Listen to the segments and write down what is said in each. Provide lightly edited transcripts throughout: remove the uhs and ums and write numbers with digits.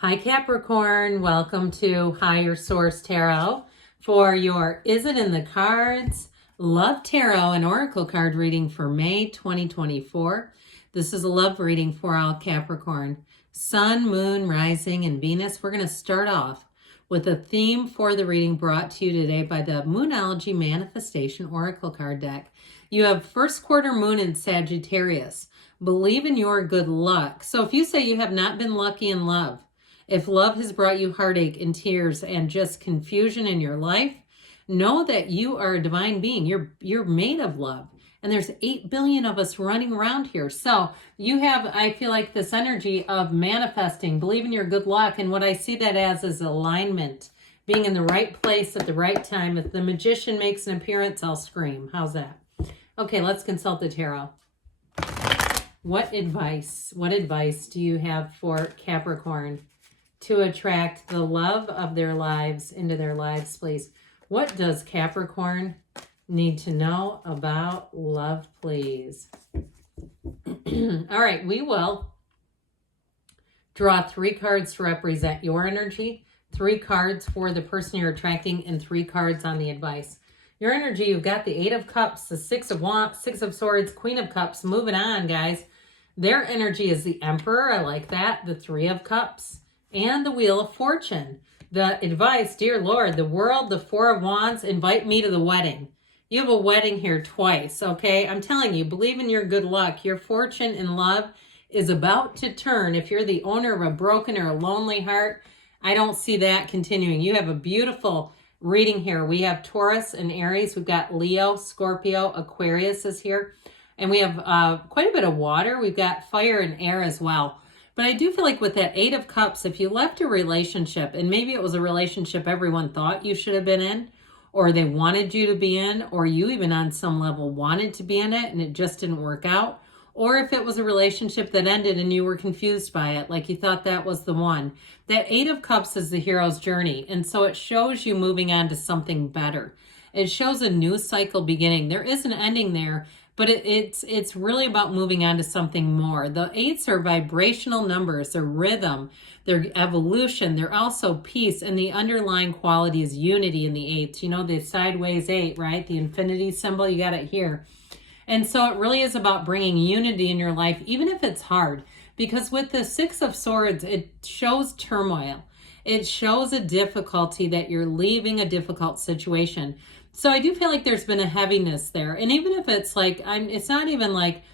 Hi Capricorn, welcome to Higher Source Tarot for your Is It in the Cards? Love Tarot and Oracle card reading for May 2024. This is a love reading for all Capricorn. Sun, Moon, Rising, and Venus. We're going to start off with a theme for the reading brought to you today by the Moonology Manifestation Oracle card deck. You have first quarter moon in Sagittarius. Believe in your good luck. So if you say you have not been lucky in love, if love has brought you heartache and tears and just confusion in your life, know that you are a divine being. You're made of love. And there's 8 billion of us running around here. So you have, I feel like, this energy of manifesting, believe in your good luck. And what I see that as is alignment, being in the right place at the right time. If the magician makes an appearance, I'll scream. How's that? Okay, let's consult the tarot. What advice do you have for Capricorn to attract the love of their lives into their lives, please? What does Capricorn need to know about love, please? All right, we will draw 3 cards to represent your energy, 3 cards for the person you're attracting, and 3 cards on the advice. Your energy, you've got the 8 of Cups, the 6 of Wands, 6 of Swords, Queen of Cups. Moving on, guys. Their energy is the Emperor. I like that. The 3 of Cups. And the Wheel of Fortune. The advice, dear Lord, the World, the 4 of Wands, invite me to the wedding. You have a wedding here twice, okay? I'm telling you, believe in your good luck. Your fortune in love is about to turn. If you're the owner of a broken or a lonely heart, I don't see that continuing. You have a beautiful reading here. We have Taurus and Aries. We've got Leo, Scorpio, Aquarius is here. And we have quite a bit of water. We've got fire and air as well. But I do feel like with that 8 of Cups, if you left a relationship, and maybe it was a relationship everyone thought you should have been in, or they wanted you to be in, or you even on some level wanted to be in it and it just didn't work out, or if it was a relationship that ended and you were confused by it, like you thought that was the one. That 8 of Cups is the hero's journey, and so it shows you moving on to something better. It shows a new cycle beginning. There is an ending there, but it's really about moving on to something more. The 8s are vibrational numbers. They're rhythm. They're evolution. They're also peace. And the underlying quality is unity in the 8s. You know, the sideways 8, right? The infinity symbol, you got it here. And so it really is about bringing unity in your life, even if it's hard. Because with the 6 of Swords, it shows turmoil. It shows a difficulty that you're leaving a difficult situation. So I do feel like there's been a heaviness there. And even if it's like, it's not even like,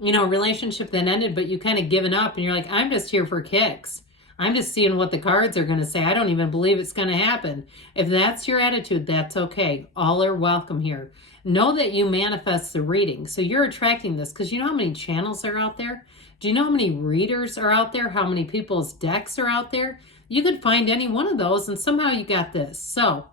you know, a relationship that ended, but you kind of given up and you're like, I'm just here for kicks. I'm just seeing what the cards are going to say. I don't even believe it's going to happen. If that's your attitude, that's okay. All are welcome here. Know that you manifest the reading. So you're attracting this because you know how many channels are out there? Do you know how many readers are out there? How many people's decks are out there? You could find any one of those and somehow you got this. So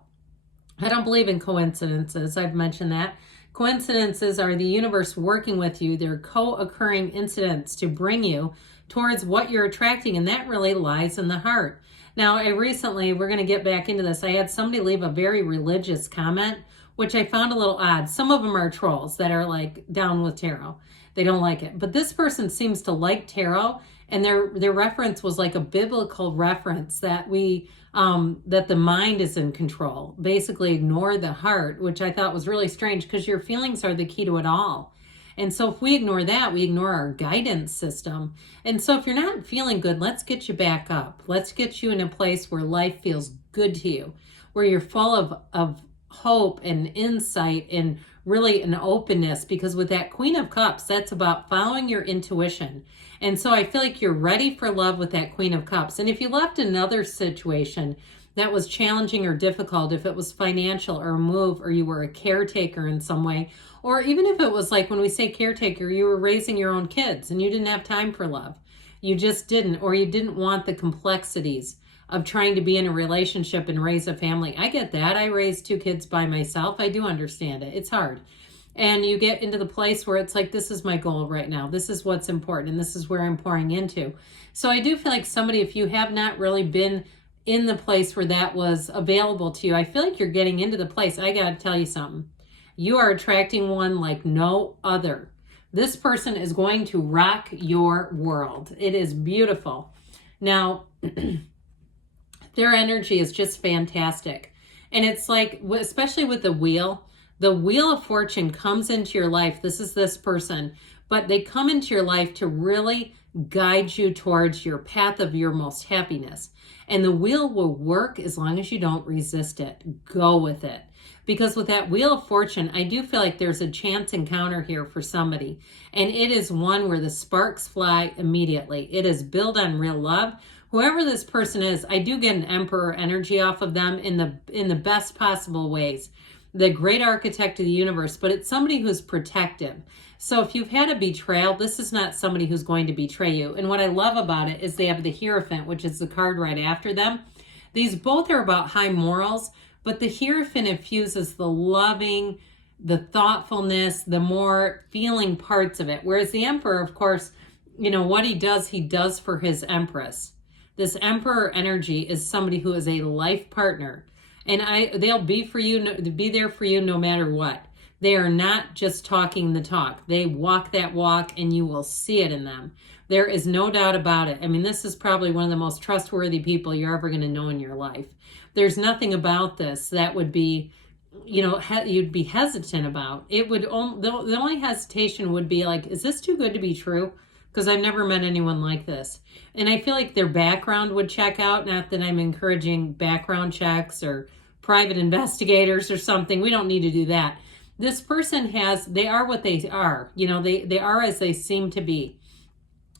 I don't believe in coincidences. I've mentioned that. Coincidences are the universe working with you. They're co-occurring incidents to bring you towards what you're attracting, and that really lies in the heart. Now, we're going to get back into this. I had somebody leave a very religious comment, which I found a little odd. Some of them are trolls that are like down with tarot. They don't like it. But this person seems to like tarot, and their reference was like a biblical reference that that the mind is in control. Basically ignore the heart, which I thought was really strange because your feelings are the key to it all. And so if we ignore that, we ignore our guidance system. And so if you're not feeling good, let's get you back up. Let's get you in a place where life feels good to you, where you're full of hope and insight and really an openness, because with that Queen of Cups, that's about following your intuition. And so I feel like you're ready for love with that Queen of Cups. And if you left another situation that was challenging or difficult, if it was financial or a move, or you were a caretaker in some way, or even if it was like when we say caretaker, you were raising your own kids and you didn't have time for love. You just didn't, or you didn't want the complexities of trying to be in a relationship and raise a family. I get that. I raised 2 kids by myself. I do understand it. It's hard. And you get into the place where it's like, this is my goal right now. This is what's important. And this is where I'm pouring into. So I do feel like somebody, if you have not really been in the place where that was available to you, I feel like you're getting into the place. I got to tell you something. You are attracting one like no other. This person is going to rock your world. It is beautiful. Now, Their energy is just fantastic. And it's like, especially with the wheel of fortune comes into your life. This is this person, but they come into your life to really guide you towards your path of your most happiness. And the wheel will work as long as you don't resist it. Go with it. Because with that wheel of fortune, I do feel like there's a chance encounter here for somebody. And it is one where the sparks fly immediately. It is built on real love. Whoever this person is, I do get an emperor energy off of them in the best possible ways. The great architect of the universe, but it's somebody who's protective. So if you've had a betrayal, this is not somebody who's going to betray you. And what I love about it is they have the Hierophant, which is the card right after them. These both are about high morals, but the Hierophant infuses the loving, the thoughtfulness, the more feeling parts of it. Whereas the Emperor, of course, what he does for his Empress. This Emperor energy is somebody who is a life partner. And they'll be there for you no matter what. They are not just talking the talk. They walk that walk, and you will see it in them. There is no doubt about it. I mean, this is probably one of the most trustworthy people you're ever going to know in your life. There's nothing about this that would be, you'd be hesitant about. It would, the only hesitation would be like, is this too good to be true? Because I've never met anyone like this. And I feel like their background would check out. Not that I'm encouraging background checks or private investigators or something. We don't need to do that. This person they are what they are. They are as they seem to be.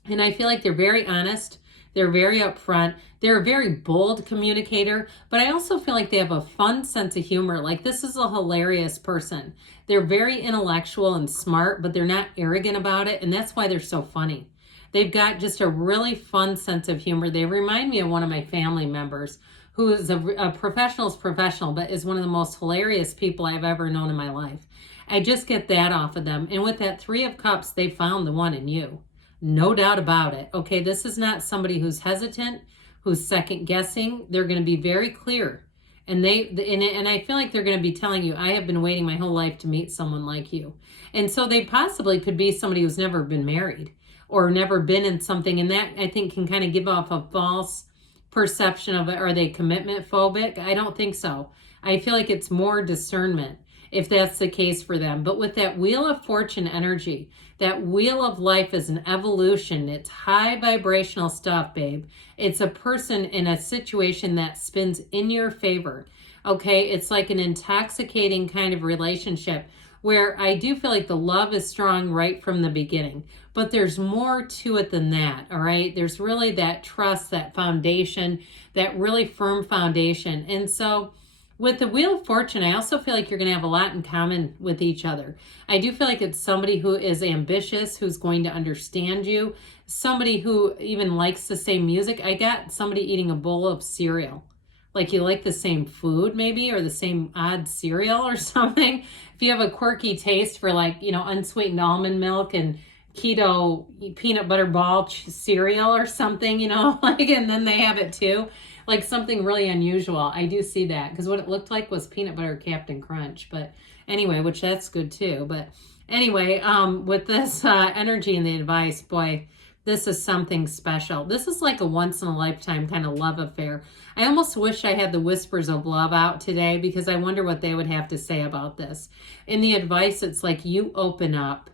And I feel like they're very honest. They're very upfront. They're a very bold communicator, but I also feel like they have a fun sense of humor. Like, this is a hilarious person. They're very intellectual and smart, but they're not arrogant about it, and that's why they're so funny. They've got just a really fun sense of humor. They remind me of one of my family members who is a professional's professional, but is one of the most hilarious people I've ever known in my life. I just get that off of them. And with that Three of Cups, they found the one in you. No doubt about it. Okay, this is not somebody who's hesitant, who's second guessing. They're going to be very clear. And I feel like they're going to be telling you, I have been waiting my whole life to meet someone like you. And so they possibly could be somebody who's never been married or never been in something. And that, I think, can kind of give off a false perception of, are they commitment phobic? I don't think so. I feel like it's more discernment if that's the case for them. But with that Wheel of Fortune energy, that wheel of life is an evolution. It's high vibrational stuff, babe. It's a person in a situation that spins in your favor. Okay, it's like an intoxicating kind of relationship where I do feel like the love is strong right from the beginning. But there's more to it than that, all right? There's really that trust, that foundation, that really firm foundation. And so with the Wheel of Fortune, I also feel like you're going to have a lot in common with each other. I do feel like it's somebody who is ambitious, who's going to understand you, somebody who even likes the same music. I got somebody eating a bowl of cereal. Like you like the same food maybe, or the same odd cereal or something. If you have a quirky taste for unsweetened almond milk and keto peanut butter ball cereal or something, and then they have it too. Like something really unusual. I do see that because what it looked like was peanut butter Captain Crunch. But anyway, which that's good too. But anyway, with this energy and the advice, boy, this is something special. This is like a once in a lifetime kind of love affair. I almost wish I had the Whispers of Love out today because I wonder what they would have to say about this. In the advice, it's like you open up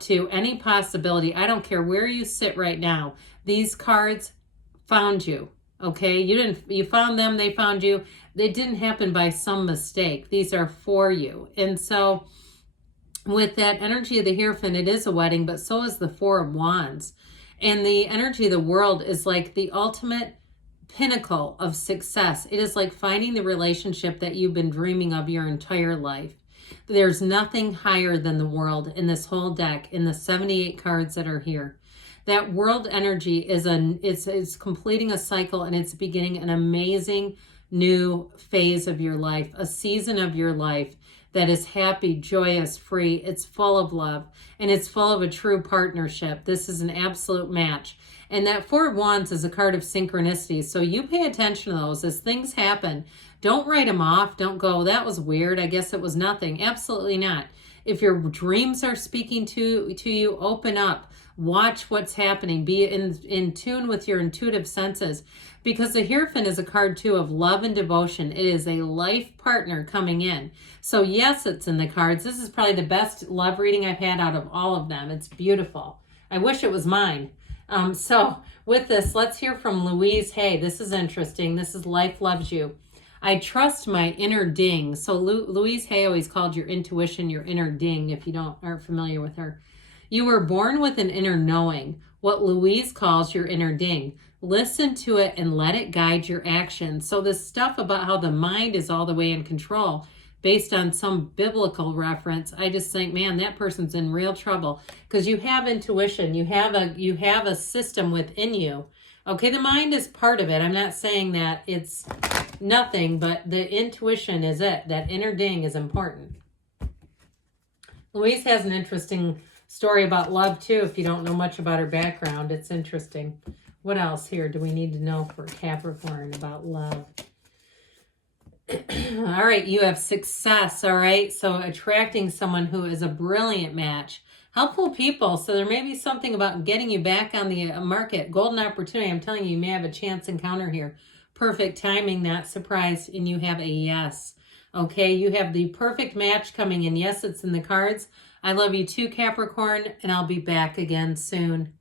to any possibility. I don't care where you sit right now. These cards found you. Okay, you found them, they found you. It didn't happen by some mistake. These are for you. And so with that energy of the Hierophant, it is a wedding, but so is the Four of Wands. And the energy of the World is like the ultimate pinnacle of success. It is like finding the relationship that you've been dreaming of your entire life. There's nothing higher than the World in this whole deck, in the 78 cards that are here. That World energy is completing a cycle, and it's beginning an amazing new phase of your life, a season of your life that is happy, joyous, free. It's full of love, and it's full of a true partnership. This is an absolute match. And that Four of Wands is a card of synchronicities. So you pay attention to those as things happen. Don't write them off. Don't go, that was weird. I guess it was nothing. Absolutely not. If your dreams are speaking to you, open up. Watch what's happening. Be in tune with your intuitive senses, because the Hierophant is a card too of love and devotion. It is a life partner coming in. So yes, it's in the cards. This is probably the best love reading I've had out of all of them. It's beautiful. I wish it was mine. So with this, let's hear from Louise. Hey, this is interesting. This is Life Loves You. I trust my inner ding. So Louise Hay always called your intuition your inner ding, if you aren't familiar with her. You were born with an inner knowing, what Louise calls your inner ding. Listen to it and let it guide your actions. So this stuff about how the mind is all the way in control based on some biblical reference, I just think, man, that person's in real trouble, because you have intuition. You have a system within you. Okay, the mind is part of it. I'm not saying that it's nothing, but the intuition is it. That inner ding is important. Louise has an interesting story about love too. If you don't know much about her background, it's interesting. What else here do we need to know for Capricorn about love? All right, you have success. All right, so attracting someone who is a brilliant match. Helpful people. So there may be something about getting you back on the market. Golden opportunity. I'm telling you, you may have a chance encounter here. Perfect timing, not surprise, and you have a yes. Okay, you have the perfect match coming in. Yes, it's in the cards. I love you too, Capricorn, and I'll be back again soon.